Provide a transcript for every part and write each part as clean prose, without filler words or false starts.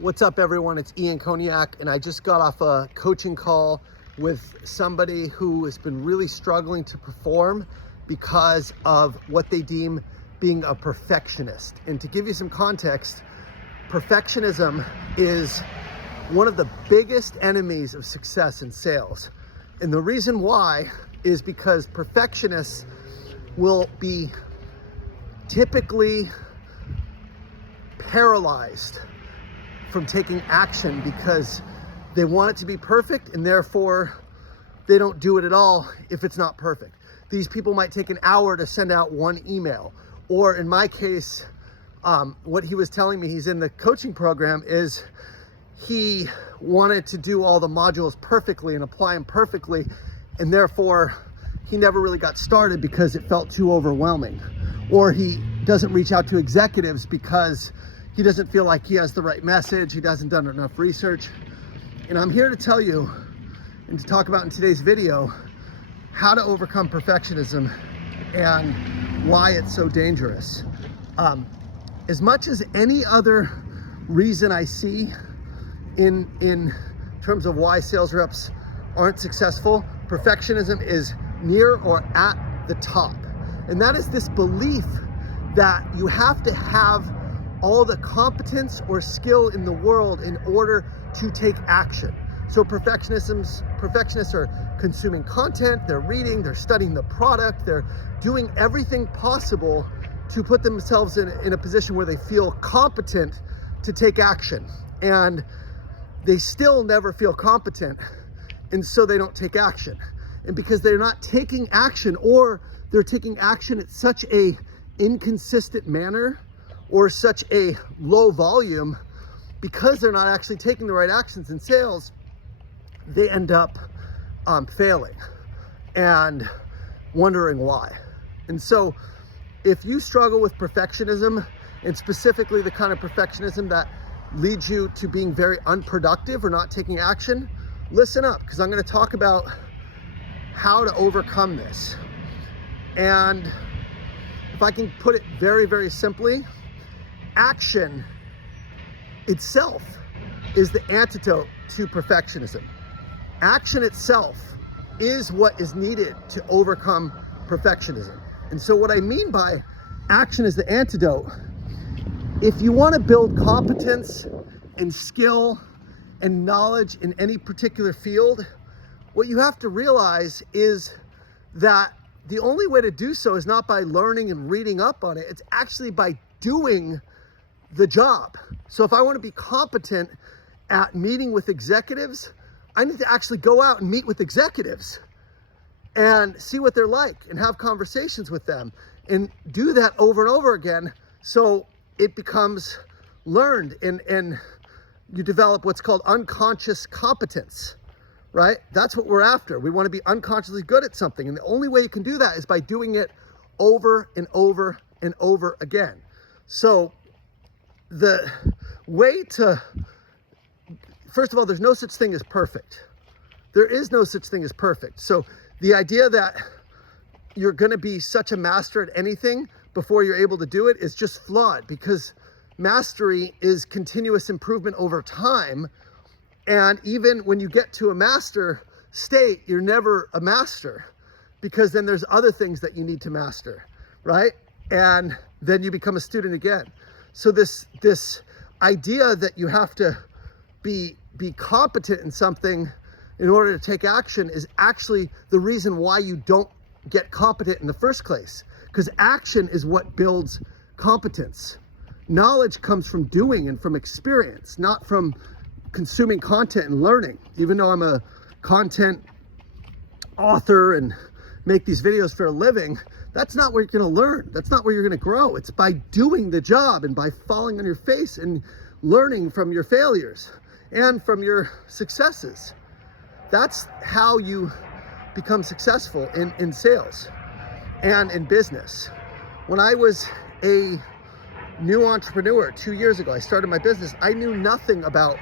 What's up, everyone? It's Ian Koniak, and I just got off a coaching call with somebody who has been really struggling to perform because of what they deem being a perfectionist. And to give you some context, perfectionism is one of the biggest enemies of success in sales. And the reason why is because perfectionists will be typically paralyzed from taking action because they want it to be perfect, and therefore they don't do it at all if it's not perfect. These people might take an hour to send out one email, or in my case, what he was telling me, he's in the coaching program, is he wanted to do all the modules perfectly and apply them perfectly, and therefore he never really got started because it felt too overwhelming. Or he doesn't reach out to executives because he doesn't feel like he has the right message, he hasn't done enough research. And I'm here to tell you and to talk about in today's video how to overcome perfectionism and why it's so dangerous. As much as any other reason I see in terms of why sales reps aren't successful, perfectionism is near or at the top. And that is this belief that you have to have all the competence or skill in the world in order to take action. So perfectionists are consuming content, they're reading, they're studying the product, they're doing everything possible to put themselves in a position where they feel competent to take action. And they still never feel competent, and so they don't take action. And because they're not taking action, or they're taking action at such a inconsistent manner or such a low volume, because they're not actually taking the right actions in sales, they end up failing and wondering why. And so if you struggle with perfectionism, and specifically the kind of perfectionism that leads you to being very unproductive or not taking action, listen up, because I'm going to talk about how to overcome this. And if I can put it very, very simply, action itself is the antidote to perfectionism. Action itself is what is needed to overcome perfectionism. And so what I mean by action is the antidote, if you want to build competence and skill and knowledge in any particular field, what you have to realize is that the only way to do so is not by learning and reading up on it, it's actually by doing the job. So if I want to be competent at meeting with executives, I need to actually go out and meet with executives and see what they're like and have conversations with them and do that over and over again, so it becomes learned and you develop what's called unconscious competence, right? That's what we're after. We want to be unconsciously good at something, and the only way you can do that is by doing it over and over and over again. So the way to, first of all, there's no such thing as perfect. There is no such thing as perfect. So the idea that you're going to be such a master at anything before you're able to do it is just flawed, because mastery is continuous improvement over time. And even when you get to a master state, you're never a master, because then there's other things that you need to master, right? And then you become a student again. So this idea that you have to be competent in something in order to take action is actually the reason why you don't get competent in the first place, because action is what builds competence. Knowledge comes from doing and from experience, not from consuming content and learning. Even though I'm a content author and make these videos for a living, that's not where you're going to learn. That's not where you're going to grow. It's by doing the job and by falling on your face and learning from your failures and from your successes. That's how you become successful in sales and in business. When I was a new entrepreneur 2 years ago, I started my business, I knew nothing about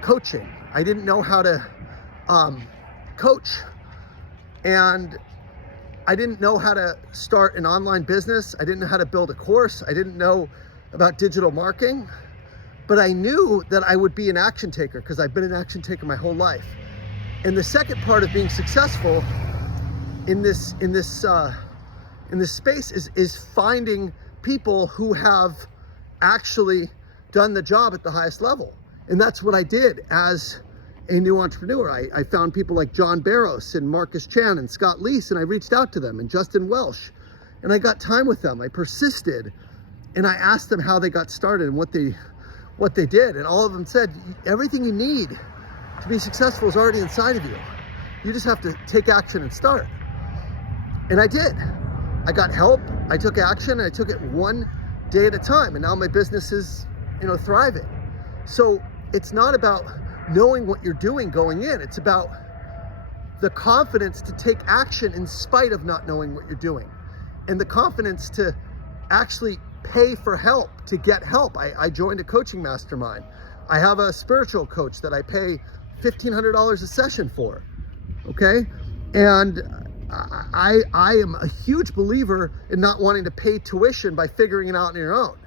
coaching. I didn't know how to coach, and I didn't know how to start an online business. I didn't know how to build a course. I didn't know about digital marketing. But I knew that I would be an action taker because I've been an action taker my whole life. And the second part of being successful in this space is finding people who have actually done the job at the highest level. And that's what I did as a new entrepreneur. I found people like John Barros and Marcus Chan and Scott Leese, and I reached out to them, and Justin Welsh, and I got time with them. I persisted, and I asked them how they got started and what they did. And all of them said, everything you need to be successful is already inside of you. You just have to take action and start. And I did. I got help, I took action, and I took it one day at a time. And now my business is, thriving. So it's not about knowing what you're doing going in. It's about the confidence to take action in spite of not knowing what you're doing. And the confidence to actually pay for help, to get help. I joined a coaching mastermind. I have a spiritual coach that I pay $1,500 a session for, okay? And I am a huge believer in not wanting to pay tuition by figuring it out on your own.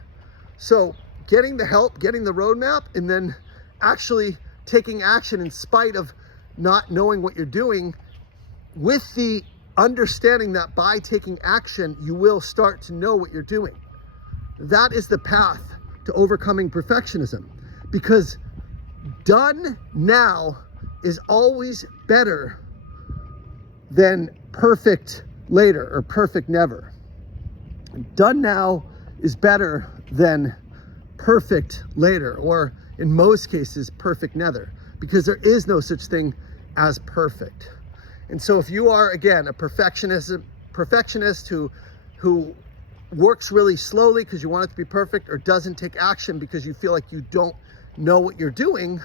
So getting the help, getting the roadmap, and then actually taking action in spite of not knowing what you're doing, with the understanding that by taking action, you will start to know what you're doing. That is the path to overcoming perfectionism, because done now is always better than perfect later or perfect never. Done now is better than perfect later, or in most cases, perfect never, because there is no such thing as perfect. And so if you are, again, a perfectionist who works really slowly because you want it to be perfect, or doesn't take action because you feel like you don't know what you're doing,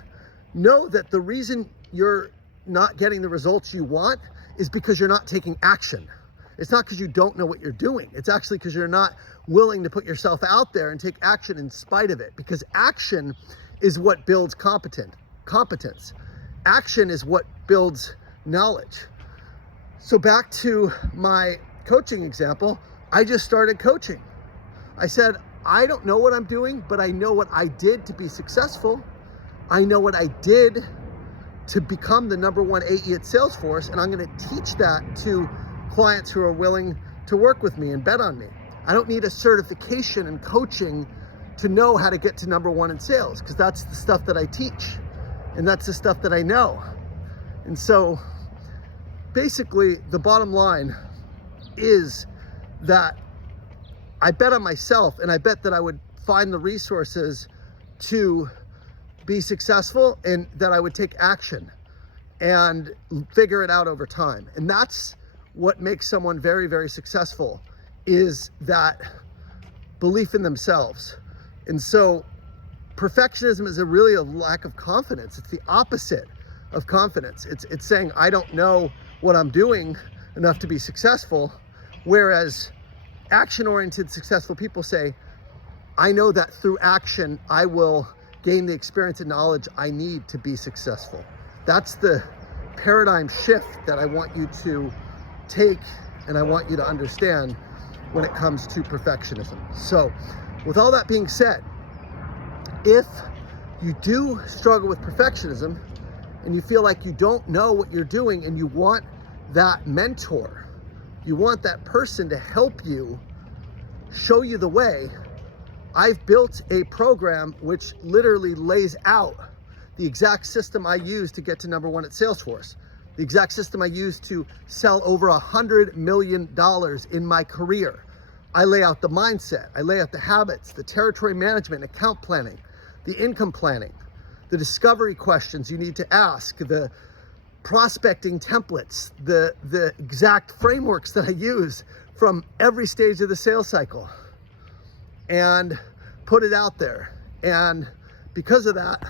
know that the reason you're not getting the results you want is because you're not taking action. It's not because you don't know what you're doing. It's actually because you're not willing to put yourself out there and take action in spite of it, because action is what builds competence. Action is what builds knowledge. So back to my coaching example, I just started coaching. I said, I don't know what I'm doing, but I know what I did to be successful. I know what I did to become the #1 AE at Salesforce, and I'm going to teach that to clients who are willing to work with me and bet on me. I don't need a certification in coaching to know how to get to #1 in sales, because that's the stuff that I teach, and that's the stuff that I know. And so basically the bottom line is that I bet on myself, and I bet that I would find the resources to be successful, and that I would take action and figure it out over time. And that's what makes someone very, very successful, is that belief in themselves. And so perfectionism is really a lack of confidence. It's the opposite of confidence. It's saying, I don't know what I'm doing enough to be successful. Whereas action-oriented successful people say, I know that through action, I will gain the experience and knowledge I need to be successful. That's the paradigm shift that I want you to take, and I want you to understand when it comes to perfectionism. So with all that being said, if you do struggle with perfectionism and you feel like you don't know what you're doing, and you want that mentor, you want that person to help you, show you the way, I've built a program which literally lays out the exact system I use to get to #1 at Salesforce, the exact system I use to sell over $100 million in my career. I lay out the mindset, I lay out the habits, the territory management, account planning, the income planning, the discovery questions you need to ask, the prospecting templates, the exact frameworks that I use from every stage of the sales cycle, and put it out there. And because of that,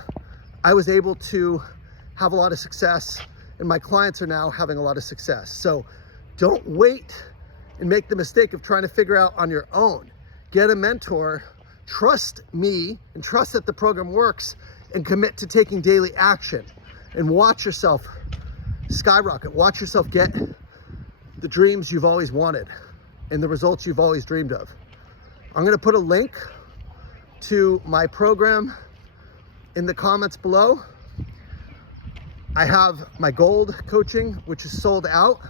I was able to have a lot of success, and my clients are now having a lot of success. So don't wait and make the mistake of trying to figure out on your own. Get a mentor, trust me, and trust that the program works, and commit to taking daily action, and watch yourself skyrocket. Watch yourself get the dreams you've always wanted and the results you've always dreamed of. I'm going to put a link to my program in the comments below. I have my gold coaching, which is sold out.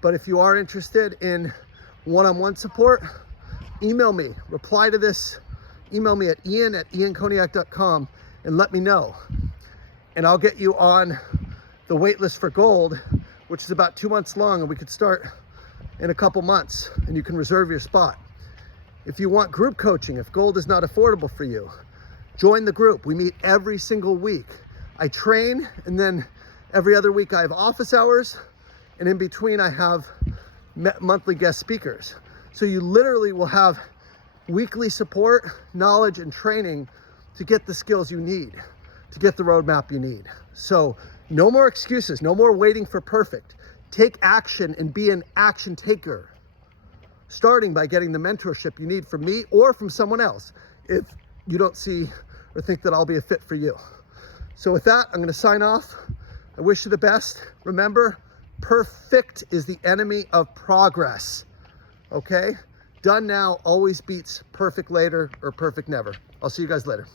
But if you are interested in one-on-one support, email me, reply to this, email me at ian@ianconiac.com and let me know. And I'll get you on the wait list for gold, which is about 2 months long, and we could start in a couple months and you can reserve your spot. If you want group coaching, if gold is not affordable for you, join the group. We meet every single week. I train, and then every other week I have office hours, and in between I have monthly guest speakers. So you literally will have weekly support, knowledge, and training to get the skills you need, to get the roadmap you need. So no more excuses, no more waiting for perfect. Take action and be an action taker, starting by getting the mentorship you need from me or from someone else if you don't see or think that I'll be a fit for you. So with that, I'm going to sign off. I wish you the best. Remember, perfect is the enemy of progress. Okay? Done now always beats perfect later or perfect never. I'll see you guys later.